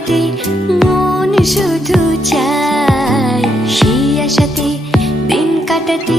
কাটে মন শুধু চায় সেই আশাতে দিন কাটাতে